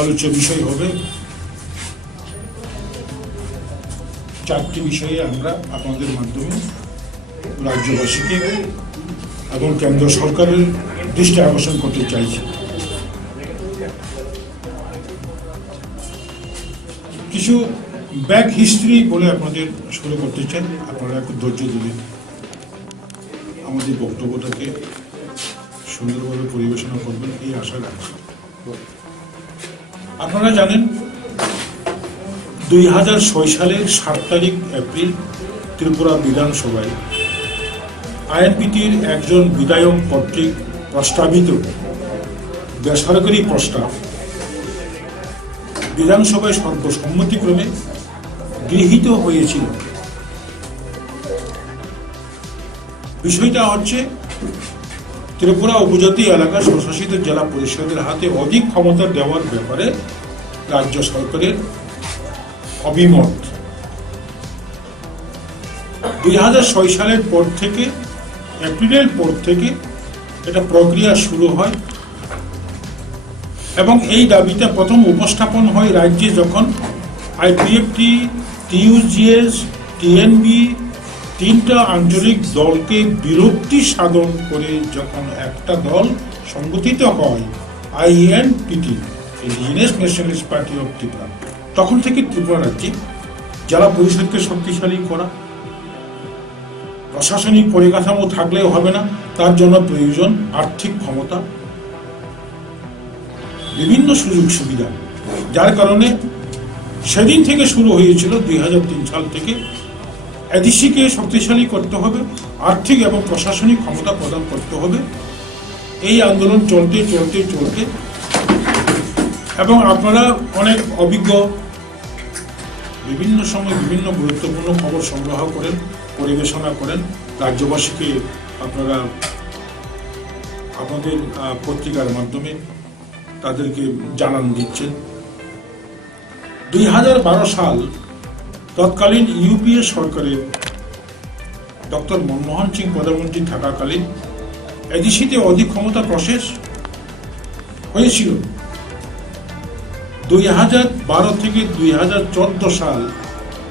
আলোচ্য বিষয় হবে চারটি বিষয়ে আমরা আপনাদের মাধ্যমে রাজ্যবাসীকে এবং কেন্দ্র সরকারের দৃষ্টি আকর্ষণ করতে চাইছি। কিছু ব্যাক হিস্ট্রি বলে আপনাদের শুরু করতে চাই, আপনারা একটু ধৈর্য দিলেন আমাদের বক্তব্যটাকে সুন্দরভাবে পরিবেশনা করবেন এই আশা রাখছি। আপনারা জানেন 2006 সালের 7 তারিখ এপ্রিল ত্রিপুরা বিধানসভায় আইএনপিটির একজন বিধায়ক কর্তৃক প্রস্তাবিত বেসরকারি প্রস্তাব বিধানসভায় সর্বসম্মতিক্রমে গৃহীত হয়েছিল। বিষয়টা হচ্ছে ত্রিপুরা উপজাতি এলাকা স্বশাসিত জেলা পরিষদের হাতে অধিক ক্ষমতা দেওয়ার ব্যাপারে রাজ্য সরকারের অভিমত। 2006 সালের পর থেকে এপ্রিলের পর থেকে এটা প্রক্রিয়া শুরু হয় এবং এই দাবিটা প্রথম উপস্থাপন হয় রাজ্যে যখন IPFT, TUGS, TNB তিনটা আঞ্চলিক দলকে বিরক্তি সাধন করে যখন একটা দল সংগঠিত হয় INPT, indigenous nationalist party of Tripura, তখন থেকে ত্রিপুরা রাজ্যে জেলা পরিষদকে শক্তিশালী করা, প্রশাসনিক পরিকাঠামো থাকলেও হবে না, তার জন্য প্রয়োজন আর্থিক ক্ষমতা, বিভিন্ন সুযোগ সুবিধা, যার কারণে সেদিন থেকে শুরু হয়েছিল 2003 সাল থেকে এডিসিকে শক্তিশালী করতে হবে, আর্থিক এবং প্রশাসনিক ক্ষমতা প্রদান করতে হবে। এই আন্দোলন চলতে চলতে চলতে এবং আপনারা অনেক অভিজ্ঞ, বিভিন্ন সময় বিভিন্ন গুরুত্বপূর্ণ খবর সংগ্রহ করেন, পরিবেশনা করেন, রাজ্যবাসীকে আপনারা আপনাদের পত্রিকার মাধ্যমে তাদেরকে জানান দিচ্ছেন। 2012 সাল তৎকালীন ইউপিএ সরকারের ডক্টর মনমোহন সিং প্রধানমন্ত্রী থাকাকালীন এডিসিতে অধিক ক্ষমতা প্রসেস হয়েছিল। 2012 থেকে 2014 সাল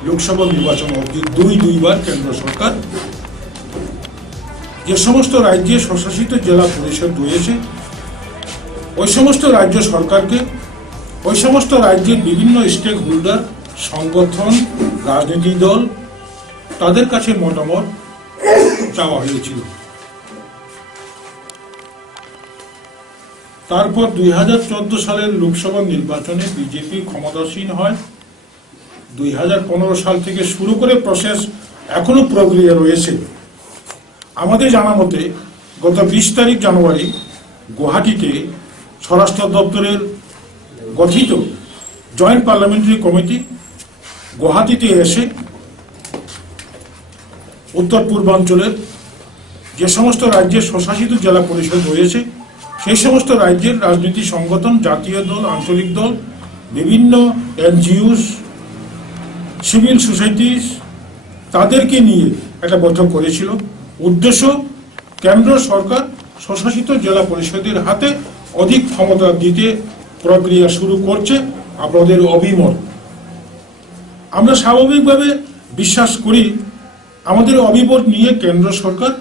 লোকসভা নির্বাচন অবধি দুইবার কেন্দ্র সরকার যে সমস্ত রাজ্যে স্বশাসিত জেলা পরিষদ রয়েছে ওই সমস্ত রাজ্য সরকারকে ওই সমস্ত রাজ্যের বিভিন্ন স্টেক হোল্ডার, সংগঠন, রাজনৈতিক দল তাদের কাছে মতামত চাওয়া হয়েছিল। তারপর 2014 সালের লোকসভা নির্বাচনে বিজেপি ক্ষমতাসীন হয়। 2015 সাল থেকে শুরু করে প্রসেস এখনো প্রক্রিয়া রয়েছে। আমাদের জানা মতে গত 20 তারিখ জানুয়ারি গুয়াহাটিতে স্বরাষ্ট্র দপ্তরের গঠিত জয়েন্ট পার্লামেন্টারি কমিটি গুয়াহাটিতে এসে উত্তর পূর্বাঞ্চলের যে সমস্ত রাজ্যের স্বশাসিত জেলা পরিষদ রয়েছে সেই সমস্ত রাজ্যের রাজনৈতিক সংগঠন, জাতীয় দল, আঞ্চলিক দল, বিভিন্ন NGOs, সিভিল সোসাইটিস তাদেরকে নিয়ে একটা বৈঠক করেছিল। উদ্দেশ্য কেন্দ্র সরকার স্বশাসিত জেলা পরিষদের হাতে অধিক ক্ষমতা দিতে প্রক্রিয়া শুরু করছে, আপনাদের অভিমত। আমরা স্বাভাবিকভাবে বিশ্বাস করি আমাদের অভিমত নিয়ে কেন্দ্র সরকার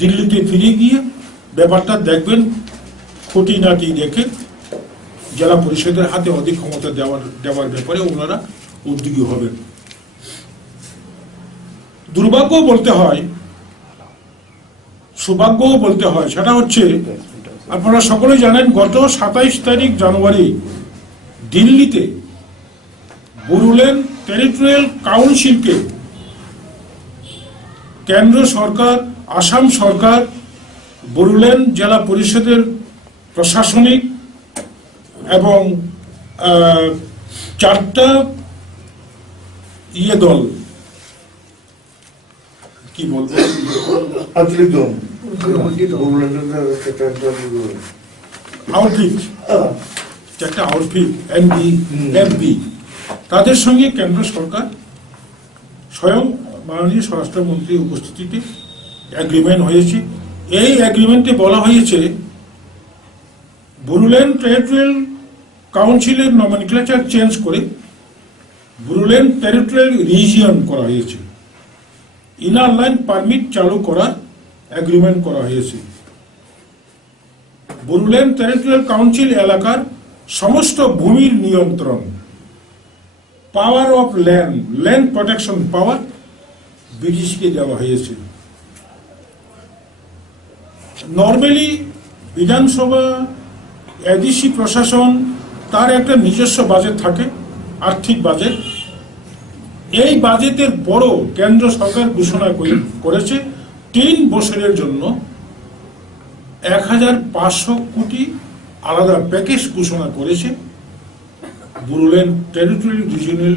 দিল্লিতে ফিরে গিয়ে ব্যাপারটা দেখবেন, খুঁটিনাটি দেখে জেলা পরিষদের হাতে অধিক ক্ষমতা দেওয়ার ব্যাপারে ওনারা উদ্যোগী হবেন। দুর্ভাগ্য বলতে হয়, সৌভাগ্যও বলতে হয়, সেটা হচ্ছে আপনারা সকলেই জানেন গত 27 তারিখ জানুয়ারি দিল্লিতে বড়োল্যান্ড টেরিটোরিয়াল কাউন্সিলকে কেন্দ্র সরকার, আসাম সরকার, বড়োল্যান্ড জেলা পরিষদের প্রশাসনিক এবং 4টা দল, কি বলবো, আউটরিচ, 4টা আউটরিচ এমপি, তাদের সঙ্গে কেন্দ্র সরকার স্বয়ং মাননীয় স্বরাষ্ট্রমন্ত্রীর উপস্থিতিতে এগ্রিমেন্ট হয়েছে। এই এগ্রিমেন্টে বলা হয়েছে বড়োল্যান্ড টেরিটোরিয়াল কাউন্সিলের নমেনক্লেচার চেঞ্জ করে বড়োল্যান্ড টেরিটোরিয়াল রিজিয়ন করা হয়েছে। ইনার লাইন পারমিট চালু করার এগ্রিমেন্ট করা হয়েছে। বড়োল্যান্ড টেরিটোরিয়াল কাউন্সিল এলাকার সমস্ত ভূমির নিয়ন্ত্রণ, পাওয়ার অফ ল্যান্ড প্রোটেকশন পাওয়ার ব্রিটিশকে দেওয়া হয়েছে। নর্মালি বিধানসভা, এডিসি প্রশাসন তার একটা নিজস্ব বাজেট থাকে, আর্থিক বাজেট। এই বাজেটের বড় কেন্দ্র সরকার ঘোষণা করেছে 3 বছরের জন্য 1500 কোটি আলাদা প্যাকেজ ঘোষণা করেছে বড়োল্যান্ড টেরিটোরিয়াল রিজিয়নের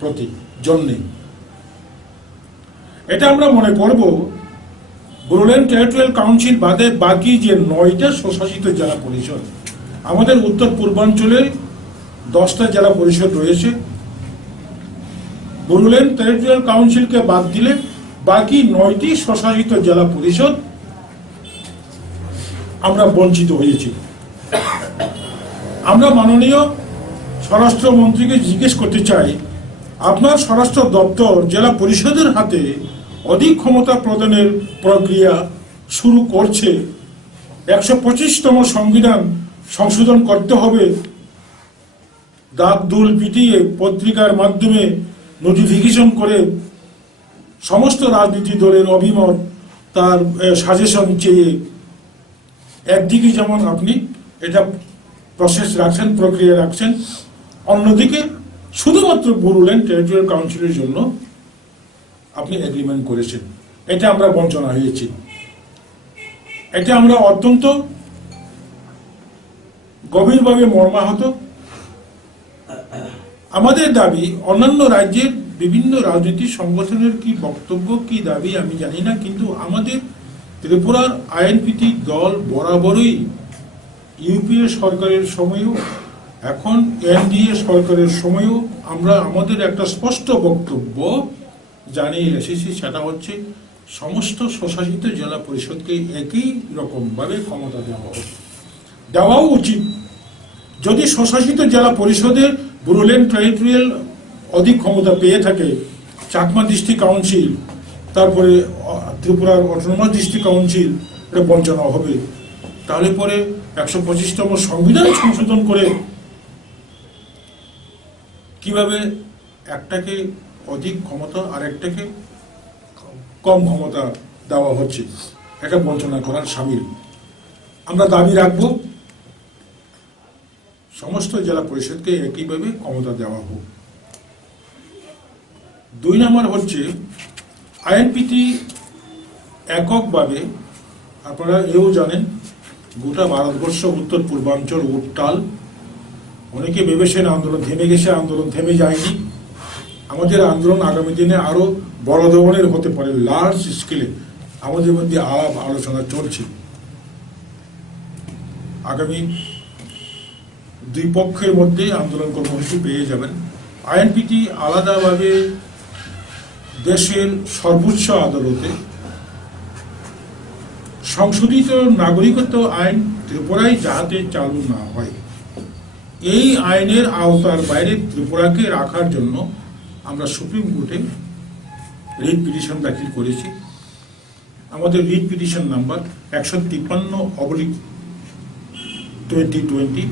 প্রতি জন্যে। এটা আমরা মনে করব বড়োল্যান্ড টেরিটোরিয়াল কাউন্সিল বাদে বাকি যে 9টা স্বশাসিত জেলা পরিষদ, আমাদের উত্তর পূর্বাঞ্চলে 10টা জেলা পরিষদ রয়েছে। বড়োল্যান্ড টেরিটোরিয়াল কাউন্সিলকে বাদ দিলে বাকি 9টি স্বশাসিত জেলা পরিষদ আমরা বঞ্চিত হয়েছি। আমরা মাননীয় স্বরাষ্ট্রমন্ত্রীকে জিজ্ঞেস করতে চাই, আপনার স্বরাষ্ট্র দপ্তর জেলা পরিষদের হাতে অধিক ক্ষমতা প্রদানের প্রক্রিয়া শুরু করছে। 125তম সংবিধান সংশোধন করতে হবে, দাগ দুল পিটিয়ে পত্রিকার মাধ্যমে নোটিফিকেশন করে সমস্ত রাজনীতি দলের অভিমত, তার সাজেশন চেয়ে একদিকে যেমন আপনি এটা প্রসেস রাখছেন, প্রক্রিয়া রাখছেন, অন্যদিকে শুধুমাত্র বড়োল্যান্ড টেরিটোরিয়াল কাউন্সিলের জন্য আপনি এগ্রিমেন্ট করেছেন। এটা আমরা বঞ্চনা হয়েছি। এটা আমরা অত্যন্ত গভীরভাবে মর্মাহত। আমাদের দাবি, অন্যান্য রাজ্যের বিভিন্ন রাজনৈতিক সংগঠনের কি বক্তব্য, কি দাবি আমি জানি না, কিন্তু আমাদের ত্রিপুরার আইএনপিটি দল বরাবরই ইউপিএ সরকারের সময়ও, এখন এনডিএ সরকারের সময়ও আমরা আমাদের একটা স্পষ্ট বক্তব্য জানিয়ে এসেছি। সেটা হচ্ছে সমস্ত স্বশাসিত জেলা পরিষদকে একই রকমভাবে ক্ষমতা দেওয়াও উচিত। যদি স্বশাসিত জেলা পরিষদের বড়োল্যান্ড টেরিটোরিয়াল অধিক ক্ষমতা পেয়ে থাকে, চাকমা ডিস্ট্রিক্ট কাউন্সিল, তারপরে ত্রিপুরার অটোনমাস ডিস্ট্রিক্ট কাউন্সিল, এটা বঞ্চনা হবে। তাহলে পরে 125তম সংবিধান সংশোধন করে কিভাবে একটাকে অধিক ক্ষমতা আর একটাকে কম ক্ষমতা দেওয়া হচ্ছে, এটা বঞ্চনা করার সামিল। আমরা দাবি রাখব সমস্ত জেলা পরিষদকে একইভাবে ক্ষমতা দেওয়া হোক। 2 নম্বর হচ্ছে আইএনপিটি এককভাবে, আপনারা এও জানেন, গোটা ভারতবর্ষ উত্তর পূর্বাঞ্চল উত্তাল। অনেকে ভেবেছেন আন্দোলন থেমে গেছে, আন্দোলন থেমে যায়নি। আমাদের আন্দোলন আগামী দিনে আরো বড় ধরনের হতে পারে, লার্জ স্কেলে আমাদের মধ্যে আলাপ আলোচনা চলছে। আগামী 2 পক্ষের মধ্যে আন্দোলন কর্মসূচি পেয়ে যাবেন। আইএনপিটি আলাদাভাবে দেশের সর্বোচ্চ আদালতে সংশোধিত নাগরিকত্ব আইন ত্রিপুরায় যাতে চালু না হয়, এই আইনের আওতার বাইরে ত্রিপুরাকে রাখার জন্য আমরা সুপ্রিম কোর্টে রিট পিটিশন দাখিল করেছি। আমাদের রিট পিটিশন নাম্বার 153/2020।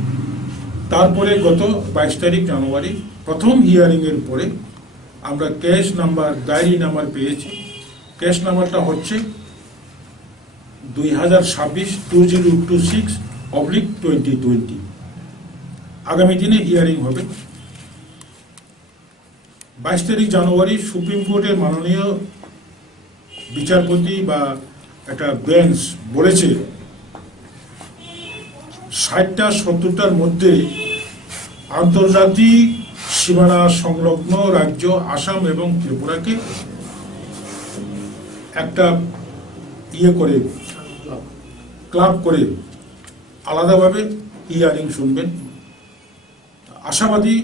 তারপরে গত 22 তারিখ জানুয়ারি প্রথম হিয়ারিংয়ের পরে আমরা কেস নাম্বার, ডায়েরি নাম্বার পেয়েছি। কেস নাম্বারটা হচ্ছে 2026/2020। আগামী দিনে হিয়ারিং হবে। 22 জানুয়ারি সুপ্রিম কোর্টের মাননীয় বিচারপতি বা একটা বেঞ্চ বলেছে 60টা 70টার মধ্যে আন্তর্জাতিক সীমানা সংলগ্ন রাজ্য আসাম এবং ত্রিপুরাকে একটা করে ক্লাব করে আলাদাভাবে হিয়ারিং শুনবেন। আশাবাদী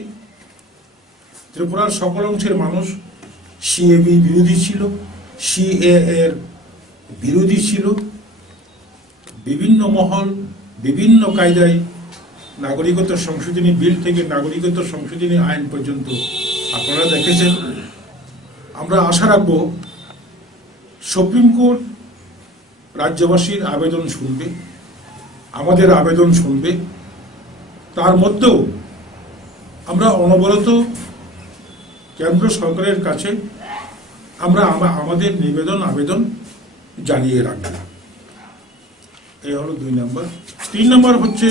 ত্রিপুরার সকল অংশের মানুষ সিএবি বিরোধী ছিল, সিএ এর বিরোধী ছিল। বিভিন্ন মহল বিভিন্ন কায়দায় নাগরিকত্ব সংশোধনী বিল থেকে নাগরিকত্ব সংশোধনী আইন পর্যন্ত আপনারা দেখেছেন। আমরা আশা রাখব সুপ্রিম কোর্ট রাজ্যবাসীর আবেদন শুনবে, আমাদের আবেদন শুনবে। তার মধ্যেও আমরা অনবরত কেন্দ্র সরকারের কাছে আমরা আমাদের আবেদন জানিয়ে রাখব। এই হলো 2 নম্বর। 3 নম্বর হচ্ছে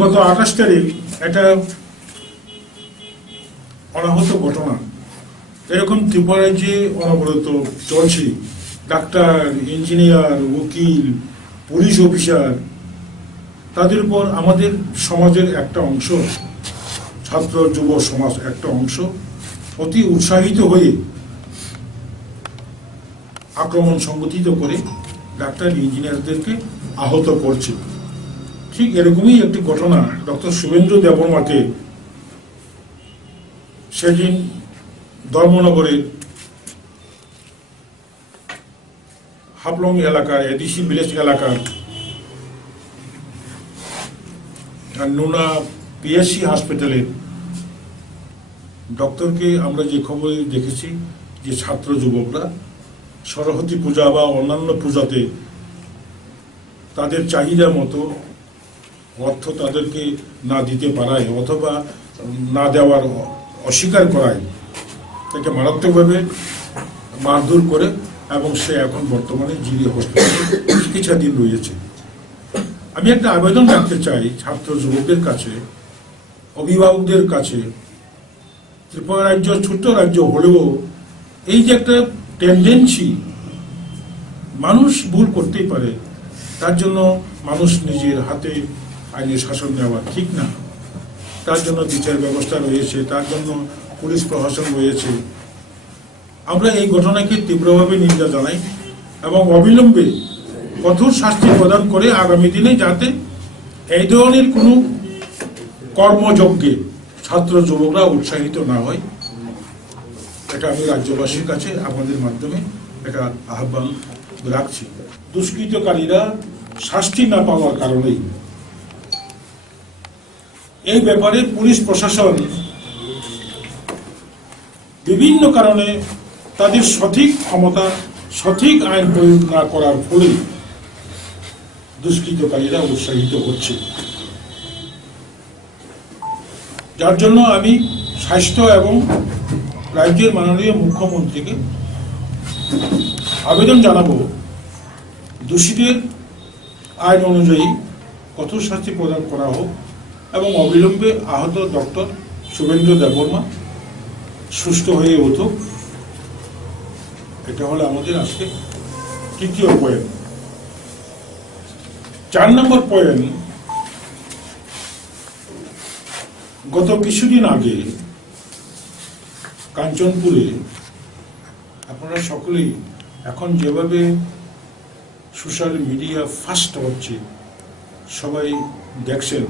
গত 28 তারিখ একটা অনাহত ঘটনা। এরকম ত্রিপুরায় যে অনবরত চলছে, ডাক্তার, ইঞ্জিনিয়ার, উকিল, পুলিশ অফিসার, তাদের উপর আমাদের সমাজের একটা অংশ, ছাত্র যুব সমাজ একটা অংশ অতি উৎসাহিত হয়ে আক্রমণ সংগঠিত করে ডাক্তার ইঞ্জিনিয়ারদেরকে আহত করছে। ঠিক এরকমই একটি ঘটনা ডক্টর শুভেন্দু দেববর্মাকে সেদিন ধর্মনগরের হাফলং এলাকার এডিসি ভিলেজ এলাকার নুনা পিএসসি হসপিটালের ডক্টরকে আমরা যে খবরে দেখেছি যে ছাত্র যুবকরা সরস্বতী পূজা বা অন্যান্য পূজাতে তাদের চাহিদা মতো অর্থ তাদেরকে না দিতে পারায় অথবা না দেওয়ার অস্বীকার করায় তাকে মারাত্মকভাবে মারধর করে এবং সে এখন বর্তমানে জিবি হসপিটালে চিকিৎসাধীন রয়েছে। আমি একটা আবেদন রাখতে চাই ছাত্র যুবকদের কাছে, অভিভাবকদের কাছে। ত্রিপুরা রাজ্য ছোট্ট রাজ্য হলেও এই যে একটা টেন্ডেন্সি, মানুষ ভুল করতেই পারে, তার জন্য মানুষ নিজের হাতে আইনের শাসন নেওয়া ঠিক না। তার জন্য বিচার ব্যবস্থা রয়েছে, তার জন্য পুলিশ প্রশাসন রয়েছে। আমরা এই ঘটনাকে তীব্রভাবে নিন্দা জানাই এবং অবিলম্বে কঠোর শাস্তি প্রদান করে আগামী দিনে যাতে এই ধরনের কোনো কর্মযজ্ঞে ছাত্র যুবকরা উৎসাহিত না হয়, এটা আমি রাজ্যবাসীর কাছে আমাদের মাধ্যমে এটা আহ্বান রাখছি। দুষ্কৃতকারীরা শাস্তি না পাওয়ার কারণেই এই ব্যাপারে পুলিশ প্রশাসন বিভিন্ন কারণে তাদের সঠিক ক্ষমতা, সঠিক আইন প্রয়োগ না করার ফলে দুষ্কৃতকারীরা উৎসাহিত হচ্ছে। যার জন্য আমি স্বাস্থ্য এবং রাজ্যের মাননীয় মুখ্যমন্ত্রীকে আবেদন জানাবো দোষীদের আইন অনুযায়ী কঠোর শাস্তি প্রদান করা হোক এবং অবিলম্বে আহত ডক্টর শুভেন্দু দেববর্মা সুস্থ হয়ে উঠুক। এটা হলো আমাদের আজকে তৃতীয় পয়েন্ট। 4 নম্বর পয়েন্ট, গত কিছুদিন আগে কাঞ্চনপুরে আপনারা সকলেই এখন যেভাবে সোশ্যাল মিডিয়া ফাস্ট হচ্ছে সবাই দেখছেন,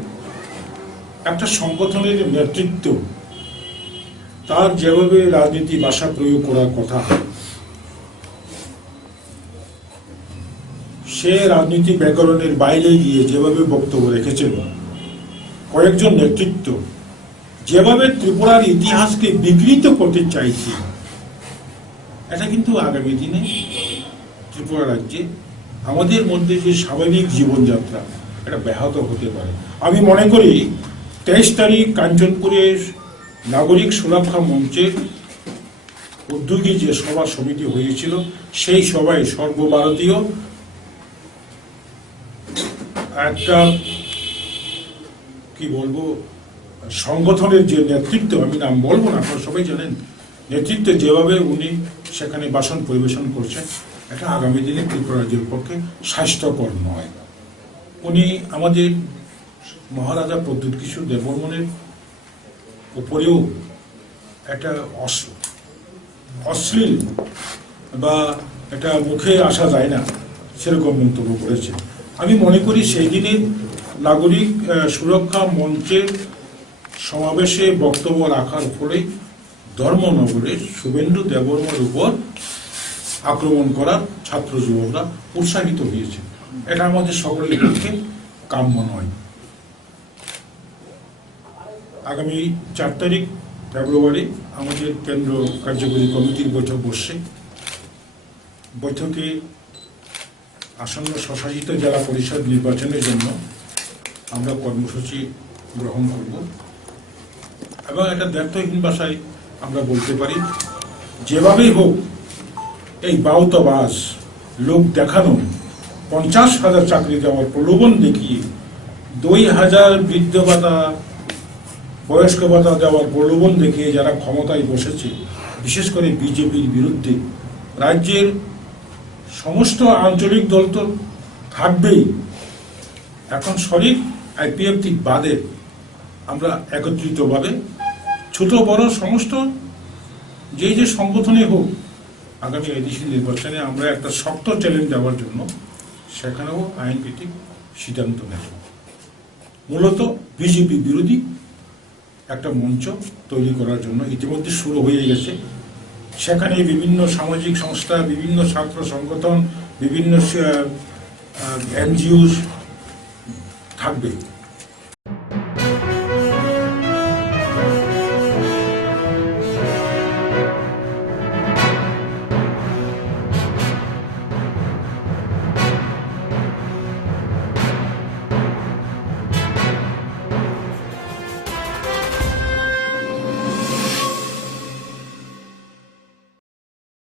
একটা সংগঠনের নেতৃত্ব তার যেভাবে রাজনীতি ভাষা প্রয়োগ করার কথা, সে রাজনীতি ব্যাকরণের বাইরে গিয়ে যেভাবে বক্তব্য রেখেছেন কয়েকজন নেতৃত্ব, যেভাবে ত্রিপুরার ইতিহাসকে বিকৃত করতে চাইছে, এটা কিন্তু আগামী দিনে ত্রিপুরা রাজ্যে আমাদের মধ্যে যে স্বাভাবিক জীবনযাত্রা এটা ব্যাহত হতে পারে। আমি মনে করি 23 তারিখ কাঞ্চনপুরের নাগরিক সুরক্ষা মঞ্চের উদ্যোগী যে সভা সমিতি হয়েছিল, সেই সভায় সর্বভারতীয় একটা কি বলবো সংগঠনের যে নেতৃত্ব, আমি নাম বলবো না, আপনারা সবাই জানেন, নেতৃত্বে যেভাবে উনি সেখানে ভাষণ পরিবেশন করছেন, এটা আগামী দিনে ত্রিপুরা রাজ্যের পক্ষে স্বাস্থ্যকর নয়। উনি আমাদের মহারাজা প্রদ্যুৎ কিশোর দেববর্মনের উপরেও একটা অশ্লীল বা এটা মুখে আসা যায় না সেরকম মন্তব্য করেছে। আমি মনে করি সেই দিনে নাগরিক সুরক্ষা মঞ্চের সমাবেশে বক্তব্য রাখার ফলে ধর্মনগরের শুভেন্দু দেববর্মার উপর আক্রমণ করার ছাত্র যুবকরা উৎসাহিত হয়েছে। এটা আমাদের সকলের পক্ষে কাম্য নয়। আগামী 4 তারিখ ফেব্রুয়ারি আমাদের কেন্দ্র কার্যকরী কমিটির বৈঠক বসছে। বৈঠকে আসন্ন স্বশাসিত জেলা পরিষদ নির্বাচনের জন্য আমরা কর্মসূচি গ্রহণ করব এবং একটা দ্ব্যর্থহীন ভাষায় আমরা বলতে পারি, যেভাবেই হোক এই বাউতাবাস লোক দেখানো 50,000 চাকরি দেওয়ার প্রলোভন দেখিয়ে 2,000 বৃদ্ধ ভাতা বয়স্ক ভাতা দেওয়ার প্রলোভন দেখিয়ে যারা ক্ষমতায় বসেছে, বিশেষ করে বিজেপির বিরুদ্ধে, রাজ্যের সমস্ত আঞ্চলিক দল তো থাকবেই। এখন শরিক আইপিএফটি বাদে আমরা একত্রিতভাবে ছোট বড় সমস্ত যে সংগঠনে হোক আগামী এডিসি নির্বাচনে আমরা একটা শক্ত চ্যালেঞ্জ দেওয়ার জন্য সেখানেও আইন ভিত্তিক সিদ্ধান্ত নেব। মূলত বিজেপি বিরোধী একটা মঞ্চ তৈরি করার জন্য ইতিমধ্যে শুরু হয়ে গেছে। সেখানে বিভিন্ন সামাজিক সংস্থা, বিভিন্ন ছাত্র সংগঠন, বিভিন্ন এনজিও থাকবে।